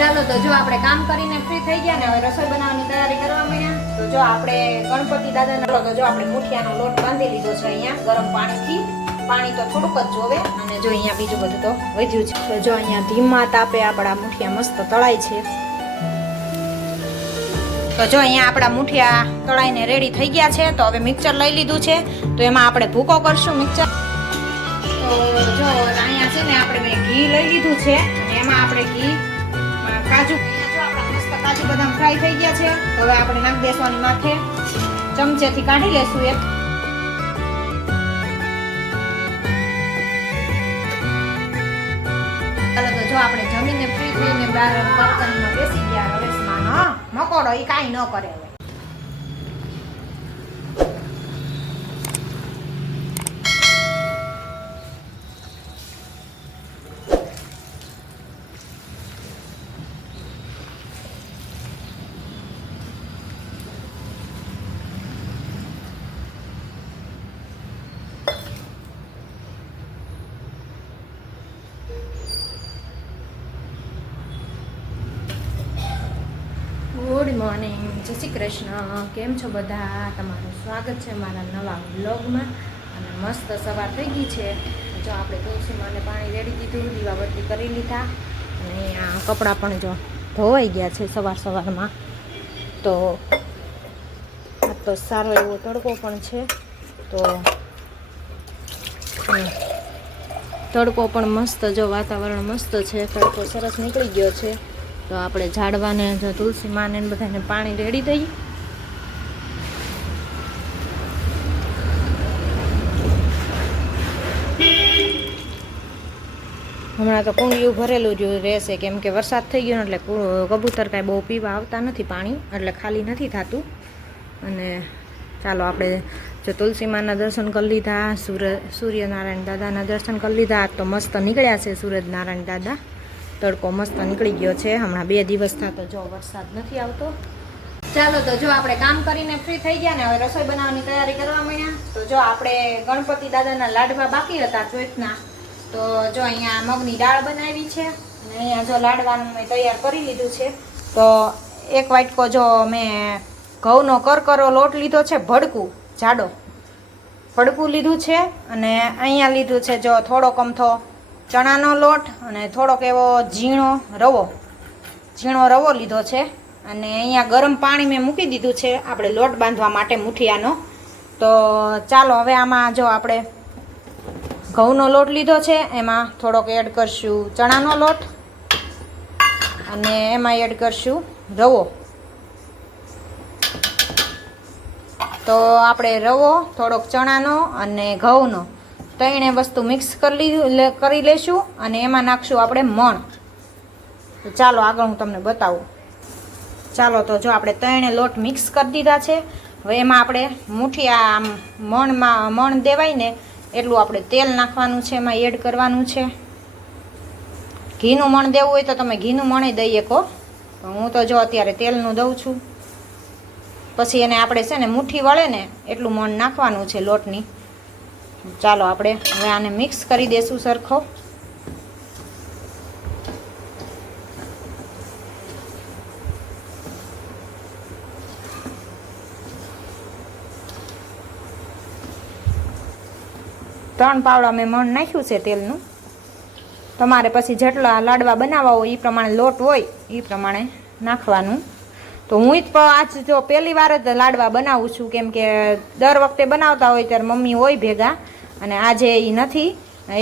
ચાલો તો જો આપણે કામ કરીને ફ્રી થઈ ગયા ને હવે રસોઈ બનાવવાની તૈયારી કરવા માંડ્યા. તો જો આપણે ગણપતિ દાદાના તો જો આપણે મુઠિયાનો લોટ બાંધી લીધો છે અહીંયા ગરમ પાણીથી. પાણી તો થોડુંક જ જોવે અને જો અહીંયા બીજું બધું તો વધ્યું છે. તો જો અહીંયા ધીમા તાપે આપણા મુઠિયા મસ્ત તળાય છે. તો જો અહીંયા આપણા મુઠિયા તળાઈને રેડી થઈ ગયા છે. તો હવે મિક્સર લઈ લીધું છે. તો એમાં આપણે ભૂકો કરશું મિક્સર તો જો અહીંયા છે ને આપણે મેં ઘી લઈ લીધું છે. એમાં આપણે ઘી કાજુ. કાજુ બદામ ફ્રાય થઈ ગયા છે. હવે આપણે નાખ દેસવાની માથે. ચમચેથી કાઢી લેશું એક. ચાલો તો જો આપણે જમીને ફ્રી થઈને બહાર બર્તનમાં બેસી ગયા. હવે મકોડો એ કાંઈ ન કરે હવે. મોર્નિંગ. જય શ્રી કૃષ્ણ. કેમ છો બધા? તમારું સ્વાગત છે મારા નવા બ્લોગમાં અને મસ્ત સવાર થઈ ગઈ છે. જો આપણે તુલસીમાંને પાણી રેડી દીધું, દીવાબત્તી કરી લીધા. અને આ કપડાં પણ જો ધોવાઈ ગયા છે સવાર સવારમાં. તો આ તો સારો એવો તડકો પણ છે. તો તડકો પણ મસ્ત, જો વાતાવરણ મસ્ત છે. તડકો સરસ નીકળી ગયો છે. તો આપણે ઝાડવાને જો તુલસી માને બધાને પાણી રેડી દઈએ હમણાં તો કુંડિયું ભરેલું જ રહેશે કેમ કે વરસાદ થઈ ગયો એટલે કબૂતર કાંઈ બહુ પીવા આવતા નથી પાણી, એટલે ખાલી નથી થતું. અને ચાલો આપણે જો તુલસીમાના દર્શન કરી લીધા સૂર્ય સૂર્યનારાયણ દાદાના દર્શન કરી લીધા તો મસ્ત નીકળ્યા છે સૂરજનારાયણ દાદા. તડકો મસ્ત નીકળી ગયો છે. હમણાં બે દિવસ તો જો વરસાદ નથી આવતો. ચાલો તો જો આપણે કામ કરીને ફ્રી થઈ ગયા ને હવે રસોઈ બનાવવાની તૈયારી કરવા માંડ્યા. તો જો આપણે ગણપતિ દાદાના લાડવા બાકી હતા ચોઈથના તો જો અહીંયા મગની દાળ બનાવી છે. અને અહીંયા જો લાડવાનું મેં તૈયાર કરી લીધું છે. તો એક વાટકો જો મેં ઘઉંનો કરકરો લોટ લીધો છે, ભડકું. જાડો. ભડકું લીધું છે અને અહીંયા લીધું છે જો થોડો અમથો ચણાનો લોટ અને થોડોક એવો ઝીણો રવો. ઝીણો રવો લીધો છે અને અહીંયા ગરમ પાણી મેં મૂકી દીધું છે. આપણે લોટ બાંધવા માટે મુઠિયાનો. તો ચાલો હવે આમાં જો આપણે ઘઉંનો લોટ લીધો છે, એમાં થોડોક એડ કરશું ચણાનો લોટ અને એમાં એડ કરશું રવો. તો આપણે રવો, થોડોક ચણાનો અને ઘઉંનો. ત્રણે વસ્તુ મિક્સ કરી લીધું કરી લેશું અને એમાં નાખશું આપણે મણ. ચાલો આગળ હું તમને બતાવું. ચાલો તો જો આપણે ત્રણે લોટ મિક્સ કરી દીધા છે. હવે એમાં આપણે મુઠિયા આ મણમાં, મણ દેવાય ને એટલું આપણે તેલ નાખવાનું છે, એમાં એડ કરવાનું છે. ઘીનું મણ દેવું હોય તો તમે ઘીનું મણ દઈ શકો. હું તો જો અત્યારે તેલનું દઉં છું. પછી એને આપણે છે ને મુઠ્ઠી વળે ને એટલું મણ નાખવાનું છે લોટની. ચાલો આપણે હવે આને મિક્સ કરી દેશું સરખો. ત્રણ પાવડા મેં મણ નાખ્યું છે તેલનું. તમારે પછી જેટલા લાડવા બનાવવા હોય એ પ્રમાણે લોટ હોય એ પ્રમાણે નાખવાનું. તો હું જ આજ જો પહેલી વાર જ લાડવા બનાવું છું, કેમ કે દર વખતે બનાવતા હોય ત્યારે મમ્મી હોય ભેગા, અને આજે એ નથી,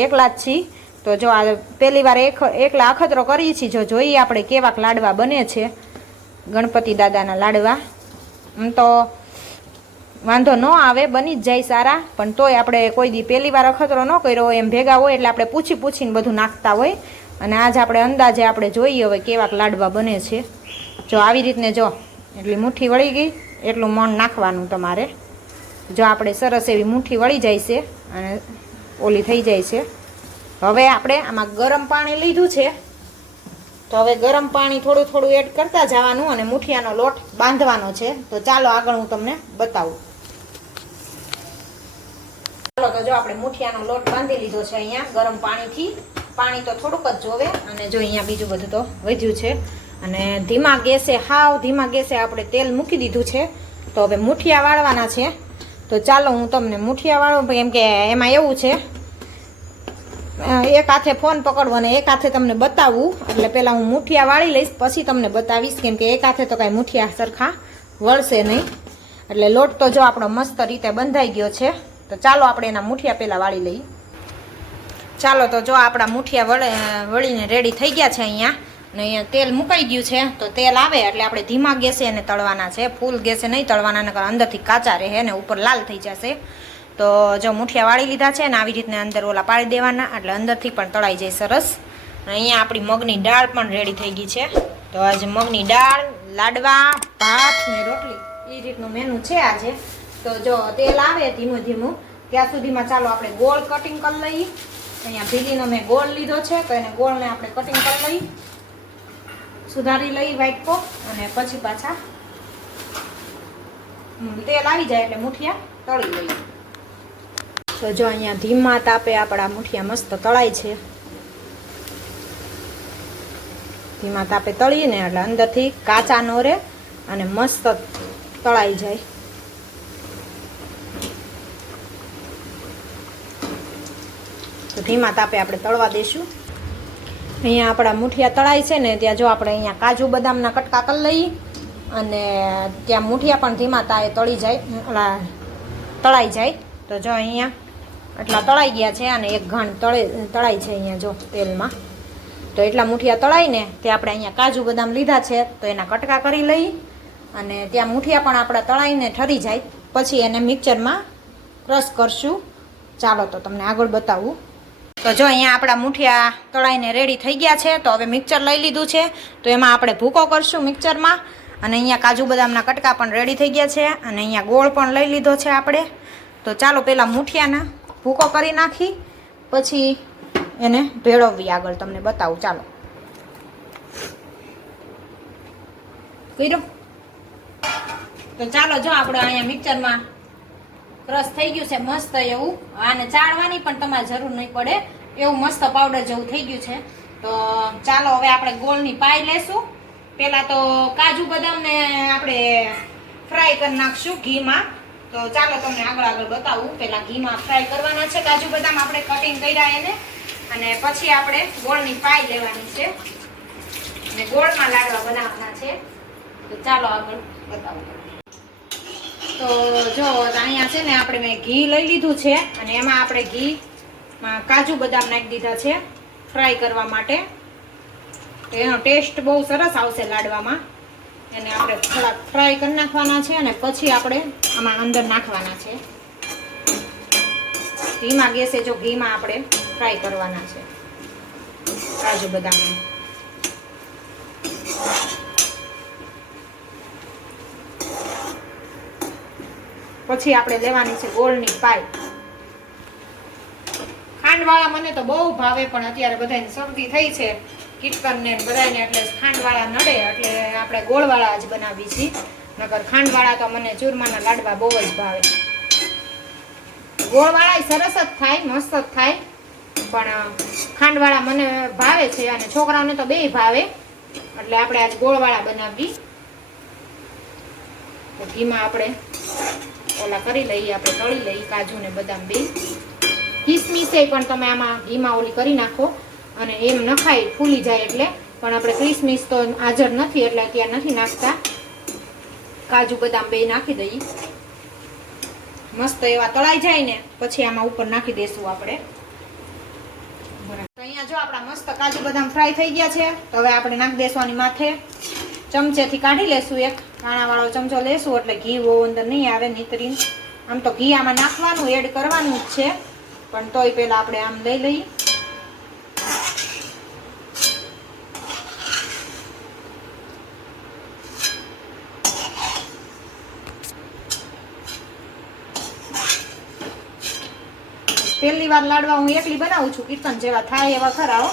એકલા જ છી. તો જો આ પહેલી વાર એક એકલા અખતરો કરીએ છીએ, જો જોઈએ આપણે કેવાક લાડવા બને છે, ગણપતિ દાદાના લાડવા. આમ તો વાંધો ન આવે, બની જ જાય સારા, પણ તોય આપણે કોઈ દી પહેલી વાર અખતરો ન કર્યો એમ ભેગા હોય એટલે આપણે પૂછી પૂછીને બધું નાખતા હોય. અને આજ આપણે અંદાજે આપણે જોઈએ હવે કેવાક લાડવા બને છે. જો આવી રીતને જો એટલી મુઠ્ઠી વળી ગઈ, એટલું મણ નાખવાનું તમારે. જો આપણે સરસ એવી મુઠ્ઠી વળી જાય છે અને ઓલી થઈ જાય છે. હવે આપણે આમાં ગરમ પાણી લીધું છે. તો હવે ગરમ પાણી થોડું થોડું એડ કરતા જવાનું અને મુઠિયાનો લોટ બાંધવાનો છે. તો ચાલો આગળ હું તમને બતાવું. ચાલો તો જો આપણે મુઠિયાનો લોટ બાંધી લીધો છે અહીંયા ગરમ પાણીથી. પાણી તો થોડુંક જ જોવે અને જો અહીંયા બીજું બધું તો વધ્યું છે. અને ધીમા ગેસે, હાવ ધીમા ગેસે આપણે તેલ મૂકી દીધું છે. તો હવે મુઠિયા વાળવાના છે. તો ચાલો હું તમને મુઠિયા વાળું કેમ કે એમાં એવું છે. એક હાથે ફોન પકડવો અને એક હાથે તમને બતાવવું એટલે પહેલાં હું મુઠિયા વાળી લઈશ, પછી તમને બતાવીશ કેમ કે એક હાથે તો કાંઈ મુઠિયા સરખા વળશે નહીં. એટલે લોટ તો જો આપણો મસ્ત રીતે બંધાઈ ગયો છે. તો ચાલો આપણે એના મુઠિયા પહેલાં વાળી લઈએ. ચાલો તો જો આપણા મુઠિયા વળે, વળીને રેડી થઈ ગયા છે અહીંયા. અને અહીંયા તેલ મુકાઈ ગયું છે, તો તેલ આવે એટલે આપણે ધીમા ગેસે એને તળવાના છે. ફૂલ ગેસે નહીં તળવાના, નકર અંદરથી કાચા રહે ને ઉપર લાલ થઈ જશે. તો જો મુઠિયા વાળી લીધા છે ને આવી રીતના અંદર ઓલા પાડી દેવાના, એટલે અંદરથી પણ તળાઈ જાય સરસ. અહીંયા આપણી મગની દાળ પણ રેડી થઈ ગઈ છે. તો આજે મગની દાળ, લાડવા, ભાત ને રોટલી, એ રીતનું મેનુ છે આજે. તો જો તેલ આવે ધીમું ધીમું, ત્યાં સુધીમાં ચાલો આપણે ગોળ કટિંગ કરી લઈએ. અહીંયા ભીલીનો મેં ગોળ લીધો છે, તો એને ગોળને આપણે કટિંગ કરી લઈ, સુધારી લઈ વાટકો અને પછી પાછા તેલ આવી જાય એટલે મુઠિયા તળી લઈએ. તો જો અહીંયા ધીમા તાપે આપણા મુઠિયા મસ્ત તળાય છે. ધીમા તાપે તળીને એટલે અંદરથી કાચા નો રહે અને મસ્ત તળાઈ જાય. તો ધીમા તાપે આપણે તળવા દઈશું અહીંયા આપણા મુઠિયા તળાય છે ને ત્યાં જો આપણે અહીંયા કાજુ બદામના કટકા કરી લઈએ અને ત્યાં મુઠિયા પણ ધીમા તાએ તળી જાય ઓલા તળાઈ જાય. તો જો અહીંયા એટલા તળાઈ ગયા છે અને એક ઘણ તળે, તળાઈ છે અહીંયા જો તેલમાં. તો એટલા મુઠિયા તળાઈને તે આપણે અહીંયા કાજુ બદામ લીધા છે, તો એના કટકા કરી લઈ અને ત્યાં મુઠિયા પણ આપણા તળાઈને ઠરી જાય. પછી એને મિક્સરમાં ક્રશ કરશું. ચાલો તો તમને આગળ બતાવું. તો જો અહીંયા આપણા મુઠિયા તળાઈને રેડી થઈ ગયા છે, તો હવે મિક્સર લઈ લીધું છે. તો એમાં આપણે ભૂકો કરશું મિક્સરમાં અને અહીંયા કાજુ બદામના કટકા પણ રેડી થઈ ગયા છે અને અહીંયા ગોળ પણ લઈ લીધો છે આપણે. તો ચાલો પહેલાં મુઠિયાના ભૂકો કરી નાખી, પછી એને ભેળવવી આગળ. તમને બતાવું, ચાલો. કર્યો? તો ચાલો, જો આપણે અહીંયા મિક્સરમાં ક્રશ થઈ ગયું છે, મસ્ત એવું. આને ચાળવાની પણ તમારે જરૂર નહીં પડે. એવું મસ્ત પાવડર જેવું થઈ ગયું છે. તો ચાલો હવે આપણે ગોળની પાઈ લેશું. પહેલાં તો કાજુ બદામને આપણે ફ્રાય કરી નાખશું ઘીમાં. તો ચાલો તમને આગળ આગળ બતાવું. પહેલાં ઘીમાં ફ્રાય કરવાના છે કાજુ બદામ. આપણે કટિંગ કર્યા એને. અને પછી આપણે ગોળની પાઈ લેવાની છે. અને ગોળમાં લાડવા બનાવવાના છે. તો ચાલો આગળ બતાવું. તો જો અહીંયા છે ને આપણે મેં ઘી લઈ લીધું છે અને એમાં આપણે ઘીમાં કાજુ બદામ નાખી દીધા છે ફ્રાય કરવા માટે. એનો ટેસ્ટ બહુ સરસ આવશે લાડવામાં. એને આપણે થોડાક ફ્રાય કરી નાખવાના છે અને પછી આપણે આમાં અંદર નાખવાના છે. ઘીમાં ગેસે જો ઘીમાં આપણે ફ્રાય કરવાના છે. કાજુ બદામ. પછી આપણે લેવાની છે ગોળની પાઈ. ખાંડવાળા મને તો બહુ ભાવે, પણ અત્યારે બધાને શરદી થઈ છે. કીર્તનને બધાને એટલે ખાંડવાળા નડે, એટલે આપણે ગોળવાળા જ બનાવી છીએ. નકર ખાંડવાળા તો મને ચૂરમાના લાડવા બહુ જ ભાવે. ગોળવાળા સરસ જ થાય, મસ્ત જ થાય. પણ ખાંડવાળા મને ભાવે છે અને છોકરાઓને તો બેય ભાવે. એટલે આપણે આજ ગોળવાળા બનાવી ઘીમાં આપણે ઓલા કરી લઈએ, આપણે તળી લઈએ, કાજુ ને બદામ બે. કિસમિસે પણ તમે આમાં ઘીમાં ઓલી કરી નાખો અને એમ નખાય, ફૂલી જાય એટલે. પણ આપણે કિસમિસ તો હાજર નથી, એટલે અત્યારે નથી નાખતા. કાજુ બદામ બે નાખી દઈએ. મસ્ત એવા તળાઈ જાય ને, પછી આમાં ઉપર નાખી દઈશું આપણે. અહીંયા જો આપણા મસ્ત કાજુ બદામ ફ્રાય થઈ ગયા છે. તો હવે આપણે નાખી દેસવાની માથે. ચમચેથી કાઢી લેશું એક. કાણાવાળો ચમચો લેશું એટલે ઘી બહુ અંદર નહીં આવે નીતરી આમ તો ઘી આમાં નાખવાનું, એડ કરવાનું જ છે. પણ તોય પહેલાં આપણે આમ લઈ લઈએ. પહેલી વાર લાડવા હું એકલી બનાવું છું, કીર્તન જેવા થાય એવા ખરા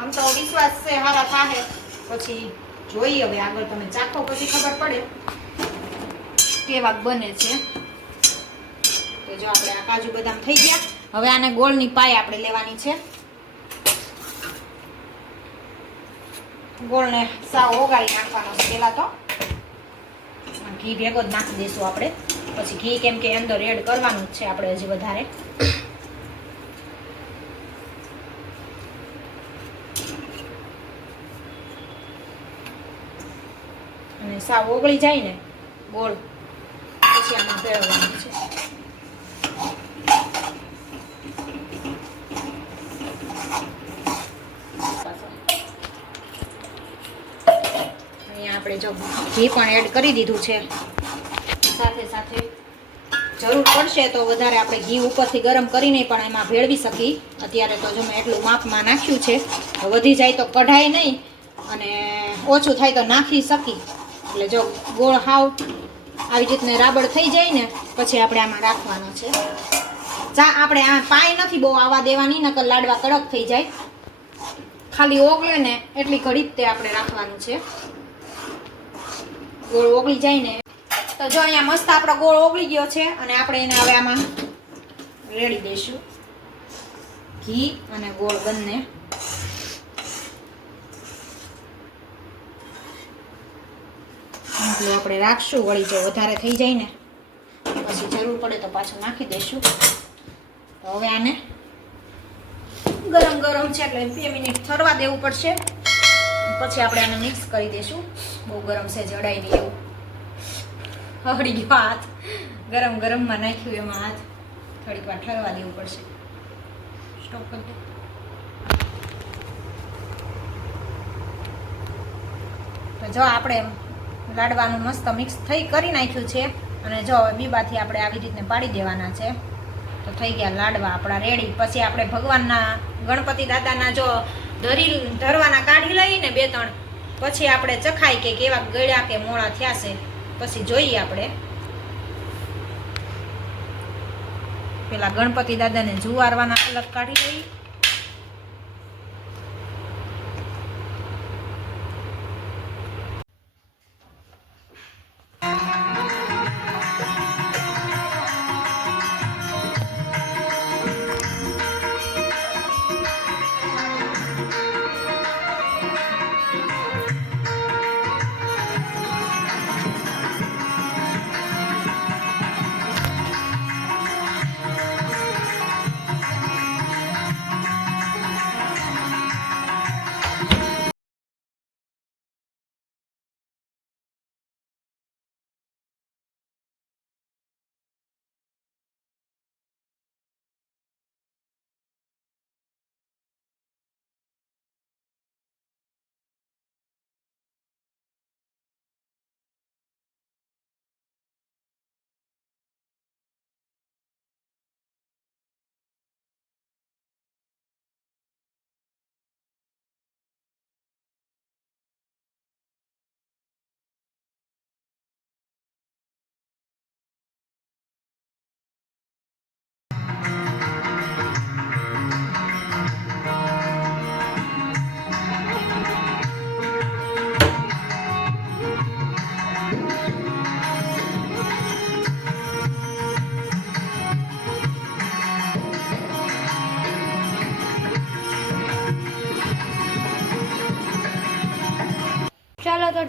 આમ તો વિશ્વાસ છે, હારા થાય પછી જોઈએ. હવે આગળ તમે ચાખો પછી ખબર પડે કેવા બને છે. તો જો આપણે આ કાજુ બદામ થઈ ગયા. હવે આને ગોળની પાય આપણે લેવાની છે. ગોળને સાવ ઓગાળી નાખવાનો છે પહેલાં તો. ઘી ભેગો જ નાખી દઈશું આપણે. પછી ઘી કેમ કે અંદર એડ કરવાનું જ છે આપણે હજી વધારે. સાવ ઓગળી જાય ને ગોળ પછી આમાં ભેળવવાનું છે? અહીંયા આપણે જો ઘી પણ એડ કરી દીધું છે. સાથે સાથે જરૂર પડશે તો વધારે આપણે ઘી ઉપરથી ગરમ કરીને પણ એમાં ભેળવી શકી. અત્યારે તો જો મેં એટલું માપમાં નાખ્યું છે વધી જાય તો કઢાય નહીં અને ઓછું થાય તો નાખી શકી. એટલે જો ગોળ હાવ આવી રીતને રાબડ થઈ જાય ને, પછી આપણે આમાં રાખવાનો છે. ચા આપણે આ પાય નથી બહુ આવા દેવાની, નકર લાડવા કડક થઈ જાય. ખાલી ઓગળે ને એટલી ઘડી તે આપણે રાખવાનું છે. ગોળ ઓગળી જાય ને. તો જો અહીંયા મસ્ત આપણો ગોળ ઓગળી ગયો છે, અને આપણે એને હવે આમાં રેડી દઈશું. ઘી અને ગોળ બંને. એટલું આપણે રાખશું, વળી જો વધારે થઈ જાય ને, પછી જરૂર પડે તો પાછું નાખી દઈશું. તો હવે આને ગરમ ગરમ છે એટલે બે મિનિટ ઠરવા દેવું પડશે. પછી આપણે આને મિક્સ કરી દઈશું. બહુ ગરમ છે, જડાય નહીં એવું. હળી ગયો હાથ. ગરમ ગરમમાં નાખ્યું એમાં હાથ. થોડીક વાર ઠરવા દેવું પડશે. સ્ટોપ કરી દે. તો જો આપણે લાડવાનું મસ્ત મિક્સ થઈ કરી નાખ્યું છે. અને જો હવે બીબાથી આપણે આવી રીતને પાડી દેવાના છે. તો થઈ ગયા લાડવા આપણા રેડી પછી આપણે ભગવાનના, ગણપતિ દાદાના જો ધરી ધરવાના કાઢી લઈને બે ત્રણ, પછી આપણે ચખાય કે કેવા ગળ્યા કે મોળા થયા છે. પછી જોઈએ આપણે. પેલા ગણપતિ દાદાને જુવારવાના અલગ કાઢી લઈએ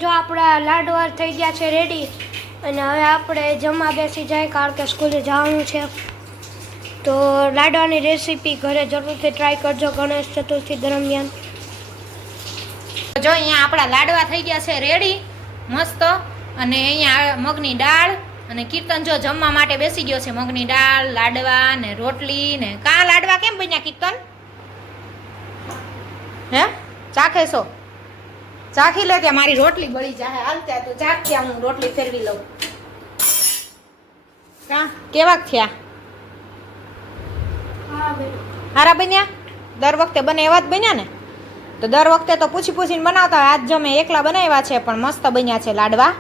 જો આપણા લાડવા થઈ ગયા છે રેડી અને હવે આપણે જમવા બેસી જાય કારણ કે સ્કૂલે જવાનું છે. તો લાડવાની રેસીપી ઘરે જરૂરથી ટ્રાય કરજો ગણેશ ચતુર્થી દરમિયાન. જો અહીંયા આપણા લાડવા થઈ ગયા છે રેડી મસ્ત, અને અહીંયા મગની દાળ, અને કીર્તન જો જમવા માટે બેસી ગયો છે, મગની દાળ, લાડવા, ને રોટલી, ને કા લાડવા કેમ બન્યા કીર્તન? હે? ચાખે ચાખી લે ત્યાં મારી રોટલી બળી જાય હાલ ત્યાં તો ચાખ ત્યાં હું રોટલી ફેરવી લઉં. કા? કેવાક થયા? હારા બન્યા? દર વખતે બને એવા જ બન્યા ને? તો દર વખતે તો પૂછી પૂછીને બનાવતા હોય. આજ જો મેં એકલા બનાવ્યા છે, પણ મસ્ત બન્યા છે લાડવા.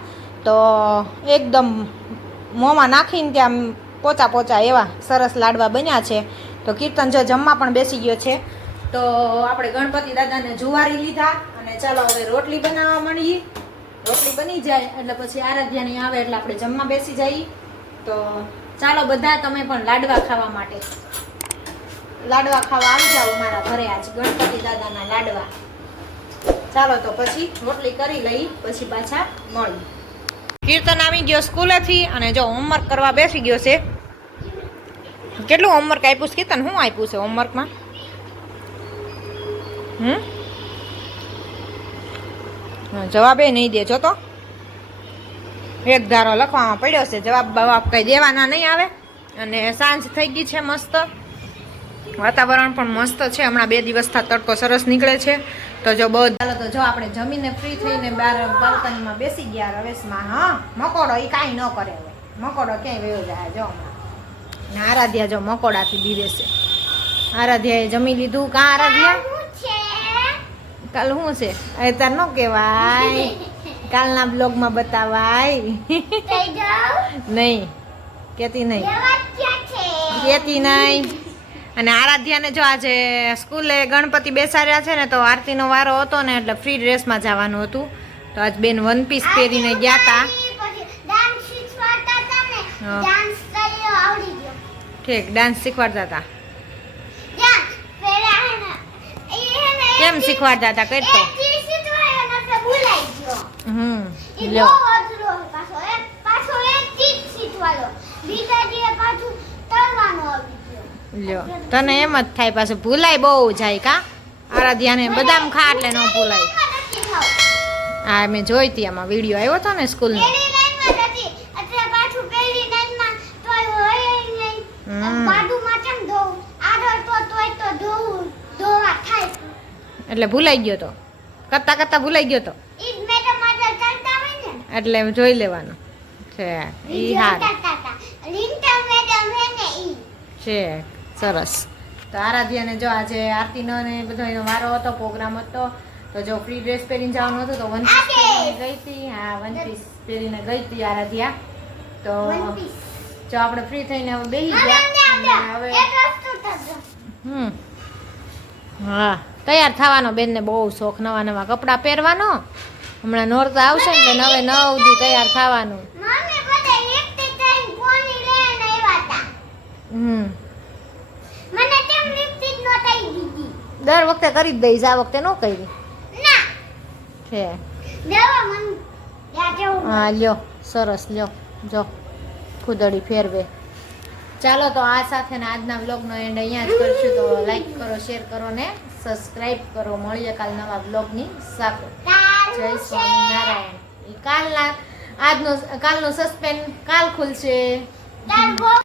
તો એકદમ મોંમાં નાખીને ત્યાં પોચા પોચા એવા સરસ લાડવા બન્યા છે. તો કીર્તન જો જમવા પણ બેસી ગયો છે. તો આપણે ગણપતિ દાદાને જુવારી લીધા. અને ચાલો હવે રોટલી બનાવવા માંડીએ રોટલી બની જાય એટલે પછી આરાધ્યાની આવે એટલે આપણે જમવા બેસી જઈએ. તો ચાલો બધા તમે પણ લાડવા ખાવા માટે. લાડવા ખાવા આવી જાઓ મારા ઘરે આજ ગણપતિ દાદાના લાડવા. ચાલો તો પછી રોટલી કરી લઈ પછી પાછા મળી કીર્તન આવી ગયો સ્કૂલેથી અને જો હોમવર્ક કરવા બેસી ગયો છે. કેટલું હોમવર્ક આપ્યું છે? કીર્તન શું આપ્યું છે હોમવર્કમાં હમ? જવાબ નહીં દેજો તો. એક ધારો લખવામાં પડ્યો છે, જવાબ બવાબ કંઈ દેવાના નહીં આવે. અને સાંજ થઈ ગઈ છે મસ્ત. વાતાવરણ પણ મસ્ત છે, હમણાં બે દિવસથી તડકો સરસ નીકળે છે. તો જો બહુ ચાલો તો જો આપણે જમીને ફ્રી થઈને બહાર બાલ્કનીમાં બેસી ગયા રવેશમાં, હા? મકોડો એ કાંઈ ન કરે હવે. મકોડો ક્યાંય વયો જાય જો હમણાં. આરાધ્યા જો મકોડાથી બીવે છે. આરાધ્યાએ જમી લીધું. કાં આરાધ્યા? કાલ શું છે? એ તાર ન કહેવાય. કાલના બ્લોગમાં બતાવાય. નહીં. કેતી નહીં. કેતી નહીં. અને આરાધ્યાને જો આજે સ્કૂલે ગણપતિ બેસાડ્યા છે ને તો આરતીનો વારો હતો ને એટલે ફ્રી ડ્રેસમાં જવાનું હતું. તો આજ બેન વન પીસ પહેરીને ગયા હતા. ઠીક ડાન્સ શીખવાડતા હતા કેમ શીખવાડતા હતા કરતો હમ લ્યો. લ્યો. તને એમ જ થાય પાછું ભૂલાય બહુ જાય કા? આરાધ્યાને બદામ ખા એટલે ન ભૂલાય હા મેં જોઈતી આમાં વીડિયો આવ્યો હતો ને સ્કૂલનો. એટલે ભૂલાઈ ગયો તો. કરતા કરતા ભૂલાઈ ગયો તો. એટલે જોઈ લેવાનું. છે ઈ હાર છે સરસ. તો આરાધ્યાને જો આજે આરતીનો ને બધો એનો વારો હતો પ્રોગ્રામ હતો તો જો ફ્રી ડ્રેસ પહેરીને જવાનું હતું તો વન પીસ પહેરીને ગઈ હતી. હા વન પીસ પહેરીને ગઈ હતી આરાધ્યા. તો જો આપણે ફ્રી થઈને હવે બેસી ગયા. હવે હમ હા. તૈયાર થવાનો બેનને બહુ શોખ નવા નવા કપડાં પહેરવાનો. હમણાં નોરતા આવશે ને એટલે નવે નવ દી તૈયાર થવાનું. હમ. દર વખતે કરી જ દઈશ આ વખતે ન કરી. છે. હા લ્યો સરસ લ્યો જો ખુદડી ફેરવે. ચાલો તો આ સાથે આજના બ્લોગનો એન્ડ અહીંયા જ કરશું. તો લાઈક કરો શેર કરો ને સબસ્ક્રાઈબ કરો. મળીએ કાલ નવા બ્લોગની સાથે. જય સ્વામિનારાયણ. કાલના, આજનો, કાલનો સસ્પેન્ડ કાલ ખુલશે.